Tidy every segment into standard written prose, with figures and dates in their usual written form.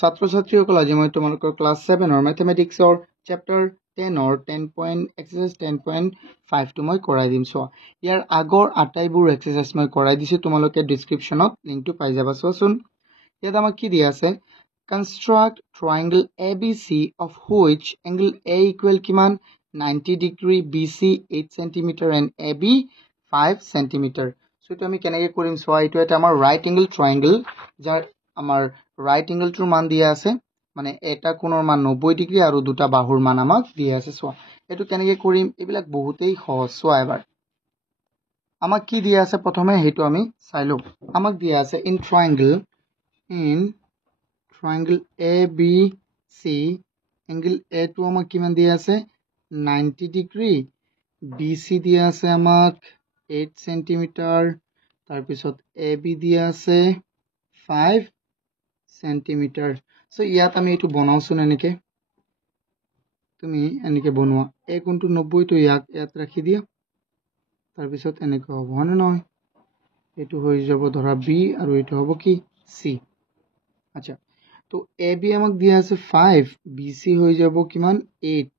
ছাত্ৰ ছাত্ৰীসকল আজি মই তোমালোকৰ ক্লাছ 7 অৰ ম্যাথমেটিক্সৰ চেপ্টাৰ 10 অৰ 10 এক্সাৰসাইজ 10.5 টো মই কৰাই দিম। সো ইয়াৰ আগৰ আটাইবোৰ এক্সাৰসাইজ মই কৰাই দিছো, তোমালোকে ডেসক্ৰিপচনত লিংকটো পাই যাবা। চোৱাচোন ইয়াত আমাক কি দিয়া আছে, construct triangle ABC of which angle A equal কিমান 90 degree, BC 8 cm and AB 5 cm। So এটা আমি কেনেকৈ কৰিম চোৱা, এইটো এটা আমাৰ ৰাইট এংগল ট্ৰায়াঙ্গল যাৰ আমাৰ ৰাইট এঙ্গেলটোৰ মান দিয়া আছে, মানে এটা কোণৰ মান 90 ডিগ্ৰী আৰু দুটা বাহুৰ মান আমাক দিয়া আছে। চোৱা এটো কেনেকৈ কৰিম, এইবিলাক বহুতেই সহজ। চোৱা এবাৰ আমাক কি দিয়া আছে, প্ৰথমে হেতু আমি চাই লও। আমাক দিয়া আছে ইন ট্ৰায়াঙ্গল ABC এঙ্গেল A টো আমাক কিমান দিয়া আছে 90 ডিগ্ৰী, BC দিয়া আছে আমাক 8 সেন্টিমিটাৰ, তাৰ পিছত AB দিয়া আছে 5 সেন্টিমিটাৰ। সো ইয়াত আমি এটো বনাওছুন, এনেকে তুমি এনেকে বনোৱা, এই কোণটো 90 তো ইয়াত ৰাখি দিয়া, তাৰ পিছত এনেকে হ'ব হয়নে নহয়, এটো হৈ যাব ধৰা B আৰু এটো হ'ব কি C। আচ্ছা তো AB আমাক দিয়া আছে 5, BC হৈ যাব কিমান 8,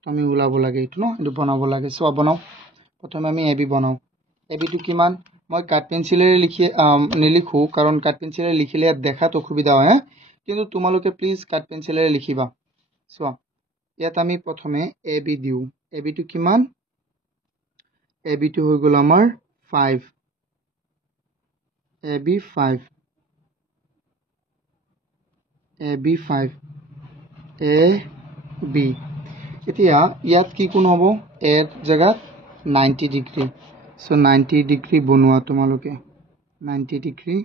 তো আমি উলাব লাগে এটো ন, এটো বনাব লাগে। সো বনাও, প্ৰথমে আমি AB বনাও। AB টো কিমান, মই কাট পেন্সিলেৰে লিখি নিলিখো কাৰণ কাট পেন্সিলেৰে লিখিলে দেখাত অসুবিধা হয়, কিন্তু তোমালোকে প্লিজ কাট পেন্সিলেৰে লিখিবা। সো ইয়াত আমি প্ৰথমে AB দিও, AB টো কিমান, AB টো হৈ গল আমাৰ 5, AB 5, AB 5, AB। এতিয়া ইয়াত কি কোণ হ'ব, এৰ জায়গাত 90 ডিগ্ৰী। সো 90 ডিগ্ৰী বনোৱা, তোমালোকে 90 ডিগ্ৰী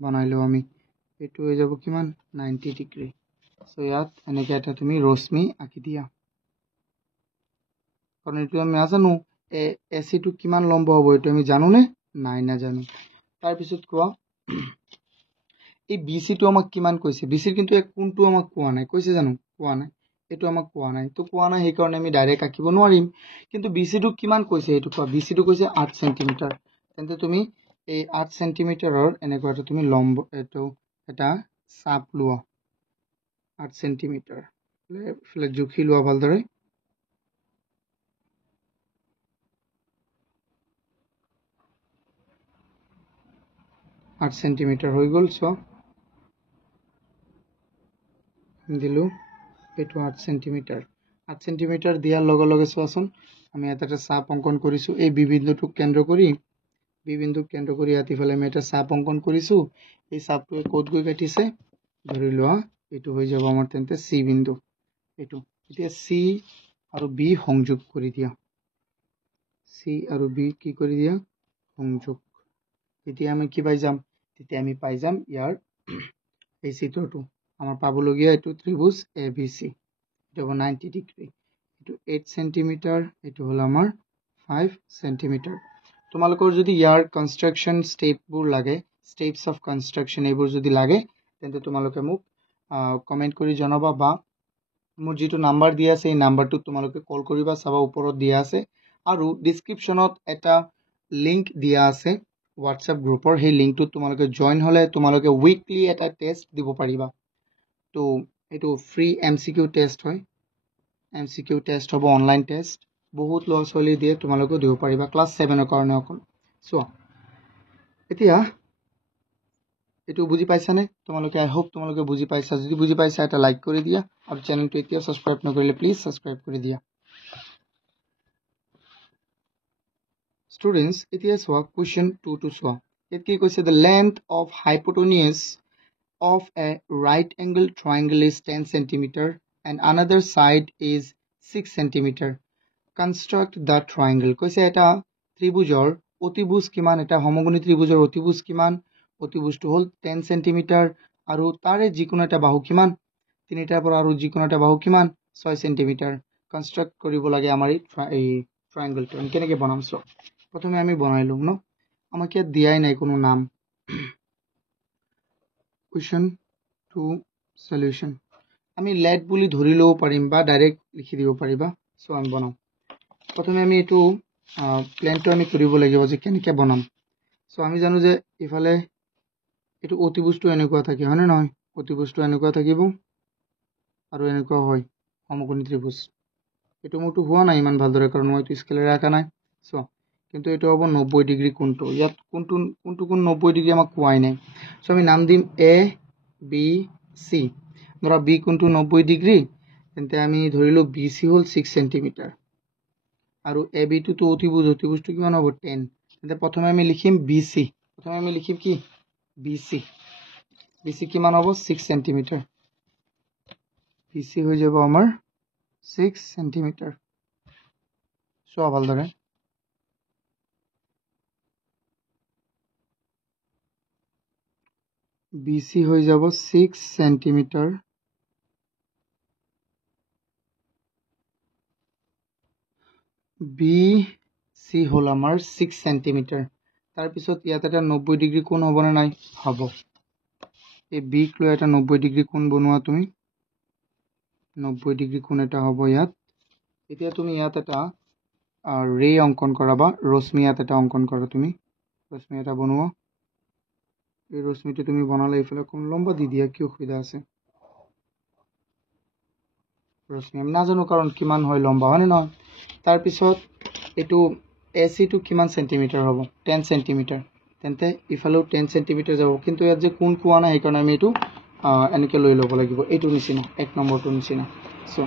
বনাই লও আমি, এটো হৈ যাব কিমান 90 ডিগ্ৰী। সো ইয়াত এনেকে এটা তুমি ৰশ্মি আঁকি দিয়া, কাৰণ এটো আমি নাজানো AC টো কিমান লম্ব হ'ব, এটো আমি জানো নে নাই নাজানো। তাৰ পিছত কোৱা এই BC টো আমাক কিমান কৈছে, BC ৰ কিন্তু এক কোণটো আমাক কোৱা নাই, কৈছে জানো কোৱা নাই, এটো আমাক কোৱা নাই, তো কোৱা নাই সেই কাৰণে আমি ডাইৰেক্ট আঁকিব নোৱাৰিম। কিন্তু BC টো কিমান কৈছে এটো কোৱা, BC টো কৈছে 8 সেন্টিমিটাৰ, তেন্তে তুমি এই 8 সেন্টিমিটাৰৰ এনেকুৱা এটা তুমি লম্ব এটো এটা চাপ লোৱা, 8 সেন্টিমিটাৰ ফলে জুখি লোৱা ভালদৰে। আট সেন্টিমিটাৰ হৈ গল। চোৱা দিলো, এটো 8 সেন্টিমিটাৰ, 8 সেন্টিমিটাৰ দিয়াৰ লগে লগে চোৱাচোন আমি এটা চাপ অঙ্কন কৰিছো, এই বি বিন্দুটোক কেন্দ্ৰ কৰি, বি বিন্দুক কেন্দ্ৰ কৰি ইয়াত ইফালে আমি এটা চাপ অঙ্কন কৰিছো, এই চাপটোৱে ক'ত গৈ কাটিছে, ধৰি লোৱা এটো হৈ যাব আমাৰ তেন্তে C বিন্দু। এটো এতিয়া C আৰু B সংযোগ কৰি দিয়া, C আৰু B কি কৰি দিয়া সংযোগ, এতিয়া আমি কি পাই যাম, তেতিয়া আমি পাই যাম ইয়াৰ এই চিত্ৰটো আমাৰ পাবলগীয়া এটো ত্ৰিভুজ ABC, এটো হ'ব 90 ডিগ্ৰী, এটো 8 সেন্টিমিটাৰ, এটো হল আমাৰ 5 সেন্টিমিটাৰ। তোমালোকৰ যদি ইয়াৰ কনস্ট্ৰাকশন স্টেপবোৰ লাগে, স্টেপস অফ কনস্ট্ৰাকশন এইবোৰ যদি লাগে, তেন্তে তোমালোকে মোক কমেন্ট কৰি জনাবা, বা মোৰ যেটো নাম্বাৰ দিয়া আছে এই নাম্বাৰটো তোমালোকে কল কৰিবা, চাবা ওপৰত দিয়া আছে, আৰু ডেসক্ৰিপচনত এটা লিংক দিয়া আছে হোৱাটসঅ্যাপ গ্ৰুপৰ, সেই লিংকটো তোমালোকে জয়েন হলে তোমালোকে উইকলি এটা টেষ্ট দিব পাৰিবা। তো এটো ফ্ৰী MCQ টেষ্ট হয়, MCQ টেষ্ট হ'ব, অনলাইন টেষ্ট, বহুত ল'ৰা ছোৱালী দিয়ে, তোমালোকে দিব পাৰিবা ক্লাছ 7 ৰ কাৰণে অকল। চোৱা এতিয়া এটো বুজি পাইছানে তোমালোকে, আই হোপ তোমালোকে বুজি পাইছা, যদি বুজি পাইছা এটা লাইক কৰি দিয়া, আৰু চেনেলটো এতিয়া সাবস্ক্ৰাইব নকৰিলে প্লিজ সাবস্ক্ৰাইব কৰি দিয়া। স্টুডেন্টস এতিয়া চোৱা কোৱেশ্চন 2 টো চোৱা, ইয়াত কি কৈছে, the length of hypotenuse of a right angle triangle is 10 centimeter and another side is 6 centimeter. Construct the triangle. কৈছে এটা ত্ৰিভুজৰ অতিভুজ কিমান, এটা সমকোণী ত্ৰিভুজৰ অতিভুজ কিমান, অতিভুজটো হল 10 সেন্টিমিটাৰ, আৰু তাৰে যিকোনো এটা বাহু কিমান, তিনিটাৰ পৰা আৰু যিকোনো এটা বাহু কিমান 6 সেন্টিমিটাৰ। কনস্ট্ৰাক্ট কৰিব লাগে আমাৰ এই ট্ৰায়াঙ্গলটো। আমি কেনেকৈ বনাম চোৱা, প্ৰথমে আমি বনাই লম ন, আমাক ইয়াত দিয়াই নাই কোনো নাম। কুৱেশ্যন 2 সলিউশন, আমি লেট বুলি ধৰি লব পাৰিম বা ডাইৰেক্ট লিখি দিব পাৰিবা। সো আমি বনাও, প্ৰথমে আমি এটো প্লেনটো আমি কৰিব লাগিব যে কেনেকৈ বনাম। সো আমি জানো যে ইফালে এটো অতিভুজটো এনেকুৱা থাকে হয় না নহয়, অতিভুজটো এনেকুৱা থাকিব আৰু এনেকুৱা হয় সমকোণী ত্ৰিভুজ এইটো মোৰটো হোৱা নাই ইমান ভালদৰে কাৰণ মই এইটো স্কেলেৰে আঁকা নাই চোৱা কিন্তু এইটো হ'ব 90 ডিগ্ৰী কোণটো ইয়াত কোনটো কোণ 90 ডিগ্ৰী আমাক কোৱাই নাই সো আমি নাম দিম এ বি সি ধৰা বি কোণটো 90 ডিগ্ৰী তেন্তে আমি ধৰিলো বি সি হল 6 সেন্টিমিটাৰ আৰু এ বি টো অতিভুজটো কিমান হ'ব 10 তেন্তে প্ৰথমে আমি লিখিম বি সি কি বি সি কিমান হ'ব 6 সেন্টিমিটাৰ বি সি হৈ যাব আমাৰ 6 সেন্টিমিটাৰ চোৱা ভালদৰে BC হৈ যাব 6 সেন্টিমিটাৰ BC হল আমাৰ 6 সেন্টিমিটাৰ তাৰ পিছত ইয়াত এটা 90 ডিগ্ৰী কোণ হ'ব না নাই হ'ব এই B ক লৈ এটা 90 ডিগ্ৰী কোণ বনোৱা তুমি 90 ডিগ্ৰী কোণ এটা হ'ব ইয়াত এতিয়া তুমি ইয়াত এটা ৰে অঙ্কন কৰা বা ৰশ্মি ইয়াত এটা অঙ্কন কৰা তুমি ৰশ্মি এটা বনোৱা এই ৰশ্মিটো তুমি বনালে ইফালে কোন লম্বা দি দিয়া কি অসুবিধা আছে ৰশ্মি আমি নাজানো কাৰণ কিমান হয় লম্বা হয় না তাৰ পিছত এটো AC টো কিমান সেন্টিমিটাৰ হ'ব 10 সেন্টিমিটাৰ তেন্তে ইফালে 10 সেন্টিমিটাৰ যাব কিন্তু ইয়াত যে কোন কোৱা নাই কাৰণ আমি এটো এনেকে লৈ ল'ব লাগিব এটো নিচিনা এক নম্বৰটো নিচিনা সো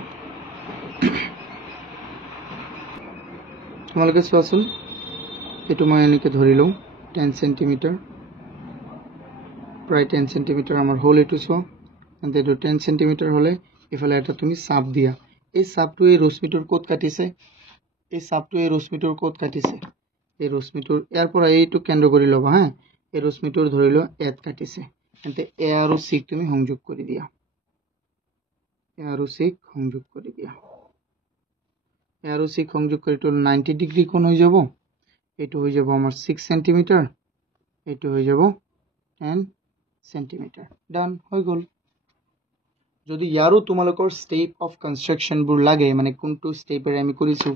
তোমালোকে চোৱাচোন এটো মই এনেকে ধৰি লওঁ 10 সেন্টিমিটাৰ প্ৰায় 10 সেন্টিমিটাৰ আমাৰ হোল এটো চোৱা তেন্তে এটো 10 সেন্টিমিটাৰ হলে ইফালে এটা তুমি চাপ দিয়া এই চাপটো এই ৰশ্মিটোৰ কোট কাটিছে এই চাপটো এই ৰশ্মিটোৰ কোট কাটিছে এই ৰশ্মিটোৰ ইয়াৰ পৰা এইটো কেন্দ্ৰ কৰি লবা হা এই ৰশ্মিটোৰ ধৰি ল এত কাটিছে তেন্তে এ আৰু সি তুমি সংযোগ কৰি দিয়া এ আৰু সি সংযোগ কৰি দিয়া এ আৰু সি সংযোগ কৰি তো 90 ডিগ্ৰী কোণ হৈ যাব এটো হৈ যাব আমাৰ 6 সেন্টিমিটাৰ এটো হৈ যাব 10 সেন্টিমিটাৰ ডান হৈ গল যদি ইয়াৰো তোমালোকৰ স্টেপ অফ কনস্ট্ৰাকশন বুৰ লাগে মানে কোনটো স্টেপেৰে আমি কৰিছো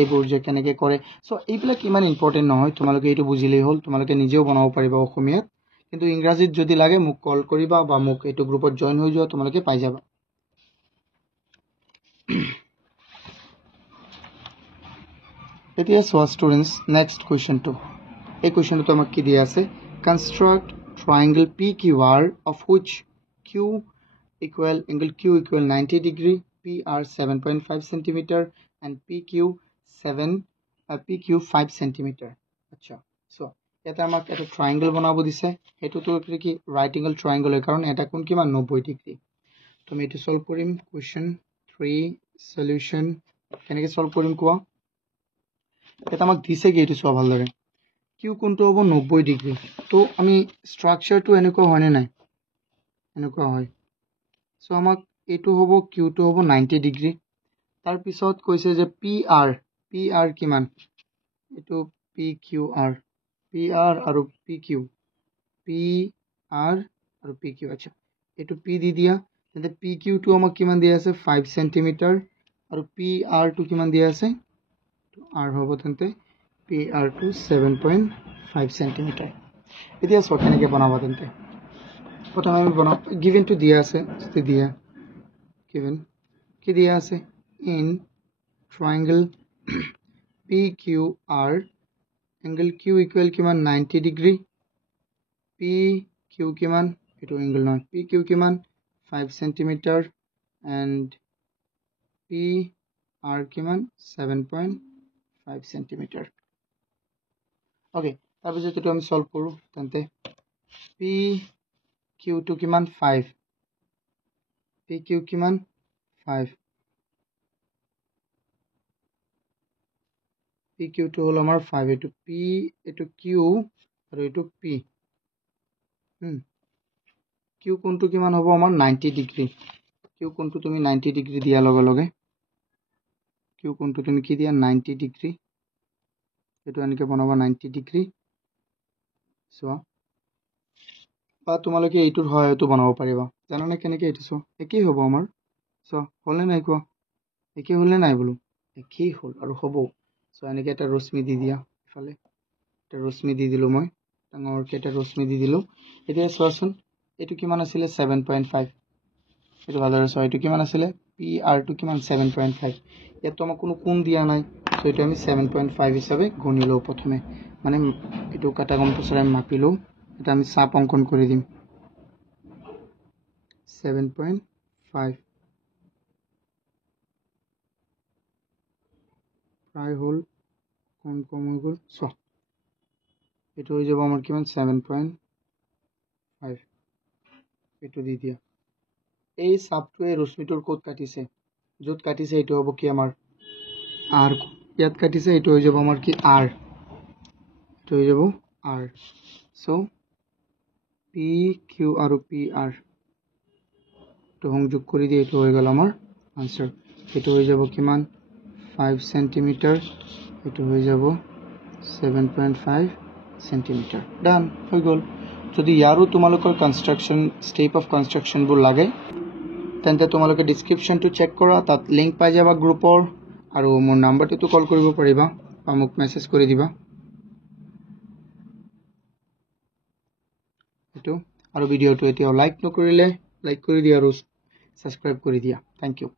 এইবোৰ যে কেনেকে কৰে সো এইবিলাক ইমান ইম্পৰ্টেন্ট নহয় তোমালোকে এইটো বুজিলেই হল তোমালোকে নিজেও বনাব পাৰিবা অসমীয়াত কিন্তু ইংৰাজীত যদি লাগে মোক কল কৰিবা বা মোক এইটো গ্ৰুপত জয়েন হৈ যোৱা তোমালোকে পাই যাবা এতিয়া সোয়া স্টুডেন্টস নেক্সট কোৱেশ্চনটো এই কোৱেশ্চনটো আমাক কি দিয়া আছে কনস্ট্ৰাক্ট triangle PQR of which angle Q equal 90 degree, PR 7.5 centimeter and PQ 5 centimeter. আচ্ছা সো এটা আমাক এটা ট্রায়াঙ্গল বনাবো দিছে হেতু তো কি রাইট অ্যাঙ্গেল ট্রায়াঙ্গল এর কারণে এটা কোণ কিমান 90 ডিগ্রি তুমি এটো সলভ কৰিম কোৱেশ্চন 3 সলিউশন কেনেকৈ সলভ কৰিম কোৱা এটা আমাক দিছে কি এটো সব ভালদৰে কিউ কোণটো হ'ব 90 ডিগ্ৰী তো আমি স্ট্ৰাকচাৰটো এনেকুৱা হয় নাই এনেকুৱা হয় সো আমাক এটো হ'ব কিউটো হ'ব 90 ডিগ্ৰী তাৰ পিছত কৈছে যে PR কিমান এটো PQR আৰু PQ আৰু PQ আচ্ছা এটো P দি দিয়া তেন্তে PQ টো আমাক কিমান দিয়া আছে 5 সেন্টিমিটাৰ আৰু PR টো কিমান দিয়া আছে তো R হ'ব তেন্তে PR টো 7.5 সেন্টিমিটাৰ এতিয়া সো কেনেকৈ বনাবা তেন্তে প্ৰথমে আমি বনাও গিভেন টু দিয়া আছে যদি দিয়া গিভেন কি দিয়া আছে in triangle PQR angle Q equal কিমান 90 ডিগ্ৰী PQ কিমান এটো angle নহয় PQ কিমান 5 সেন্টিমিটাৰ and PR কিমান 7.5 সেন্টিমিটাৰ ওকে তাৰপিছত এটো আমি সলভ কৰো তেন্তে PQ টো কিমান 5 PQ কিমান 5 PQ টো হল আমাৰ 5 এটো P এটো Q আৰু এটো P Q কোণটো কিমান হ'ব আমাৰ 90 ডিগ্ৰী Q কোণটো তুমি 90 ডিগ্ৰী দিয়া লগে লগে Q কোণটো তুমি কি দিয়া 90 ডিগ্ৰী এটো এনেকৈ বনাবা 90 ডিগ্ৰী সো বা তোমালোকে এইটোৰ হয়তো বনাব পাৰিবা জানানে কেনেকৈ এইটো সো একেই হ'ব আমাৰ সো হলে নাই কোৱা একেই হলে নাই বলো একেই হল আৰু হ'ব সো এনেকৈ এটা ৰশ্মি দি দিয়া ইফালে এটা ৰশ্মি দি দিলো মই ডাঙৰকৈ এটা ৰশ্মি দি দিলো এতিয়া চোৱাচোন এইটো কিমান আছিলে 7.5 এইটো ভালদৰে চাওঁ এইটো কিমান আছিলে PR2 কিমান 7.5 ইয়াত আমাক কোনো কোণ দিয়া নাই সো এইটো আমি 7.5 হিচাপে গণি লওঁ প্ৰথমে মানে এইটো কাটা কম্পোসাৰে মাপি লওঁ এটা আমি চাপ অঙ্কন কৰি দিম 7.5 প্ৰায় হল কম কম হৈ গ'ল সো এইটো হৈ যাব আমাৰ কিমান 7.5 এইটো দি দিয়া এই চাপটোৱে ৰশ্মিটোৰ কোড কাটিছে য'ত কাটিছে এইটো হ'ব কি আমাৰ R ইয়াত কাটিছে এইটো হৈ যাব আমাৰ কি R এইটো হৈ যাব R সো PQ আৰু PR তো সংযোগ কৰি দিয়ে এইটো হৈ গ'ল আমাৰ আনসার এইটো হৈ যাব কিমান 5 সেন্টিমিটার এইটো হৈ যাব 7.5 সেন্টিমিটার ডান হৈ গ'ল যদি ইয়াৰো তোমালোকৰ কনস্ট্ৰাকশন স্টেপ অফ কনস্ট্ৰাকশন বোৰ লাগে তেন্তে তোমালোকে ডেসক্ৰিপশনটো চেক কৰা তাত লিংক পাই যাবা গ্ৰুপৰ আৰু মোৰ নাম্বাৰটো কল কৰিব পাৰিবা বা মোক মেসেজ কৰি দিবা এটো আৰু ভিডিওটো এতিয়া লাইক নকৰিলে লাইক কৰি দিয়া আৰু সাবস্ক্ৰাইব কৰি দিয়া থ্যাংক ইউ